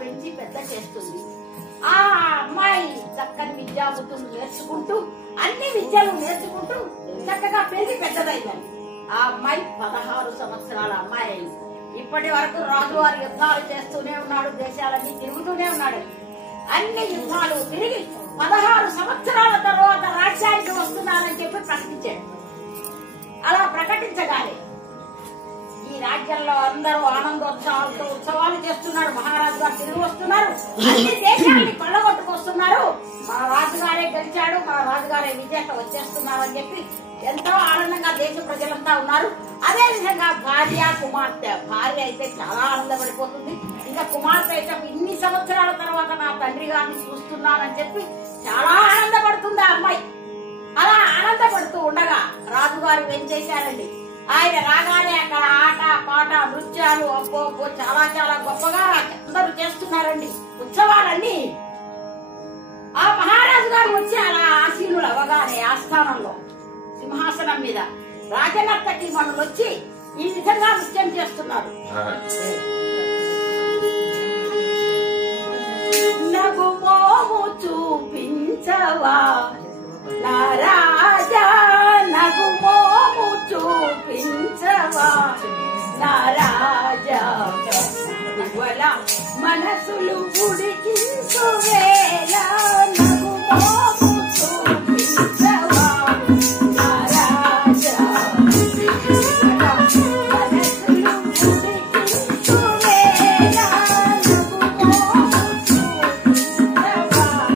పెంచి పెద్ద చేస్తుంది. ఆ అమ్మాయి చక్కని విద్యాబుద్ధులు నేర్చుకుంటూ అన్ని విద్యలు నేర్చుకుంటూ చక్కగా పెళ్లి పెద్దదైందండి. ఆ అమ్మాయి 16 సంవత్సరాల అమ్మాయి అయింది. ఇప్పటి వరకు రాజువారి యుద్ధాలు చేస్తూనే ఉన్నాడు, దేశాలన్నీ తిరుగుతూనే ఉన్నాడు. అన్ని యుద్ధాలు తిరిగి 16 సంవత్సరాల తర్వాత రాజ్యానికి వస్తున్నానని చెప్పి ప్రకటించాడు. అలా ప్రకటించగానే ఈ రాజ్యంలో అందరూ ఆనందోత్సవాలతో ఉత్సవాలు చేస్తున్నారు. మహారాజు గారు తిరిగి వస్తున్నారు, అన్ని దేశాన్ని కొల్లగొట్టుకొస్తున్నారు. మా రాజుగారే గెలిచాడు, మా రాజుగారే విజేత వచ్చేస్తున్నారు అని చెప్పి ఎంతో ఆనందంగా దేశ ప్రజలంతా ఉన్నారు. అదే విధంగా భార్య కుమార్తె, భార్య అయితే చాలా ఆనందపడిపోతుంది. ఇంకా కుమార్తె అయితే ఇన్ని సంవత్సరాల తర్వాత నా తండ్రి గారిని చూస్తున్నానని చెప్పి చాలా ఆనందపడుతుంది ఆ అమ్మాయి. అలా ఆనందపడుతూ ఉండగా రాజుగారు ఏం చేశారండి, ఆయన రాగానే అక్కడ ఆట పాట నృత్యాలు అబ్బో చాలా చాలా గొప్పగా అందరూ చేస్తున్నారండి ఉత్సవాలన్నీ. ఆ మహారాజు గారు వచ్చి అలా ఆసీనులు అవగానే ఆస్థానంలో సింహాసనం మీద రాజనర్తకి మనులు వచ్చి ఈ విధంగా నృత్యం చేస్తున్నారు. నగుమోము చూపించవా నా రాజా, నగుమోము చూపించవా నా రాజా, మనసులు ఉడికించు వేళ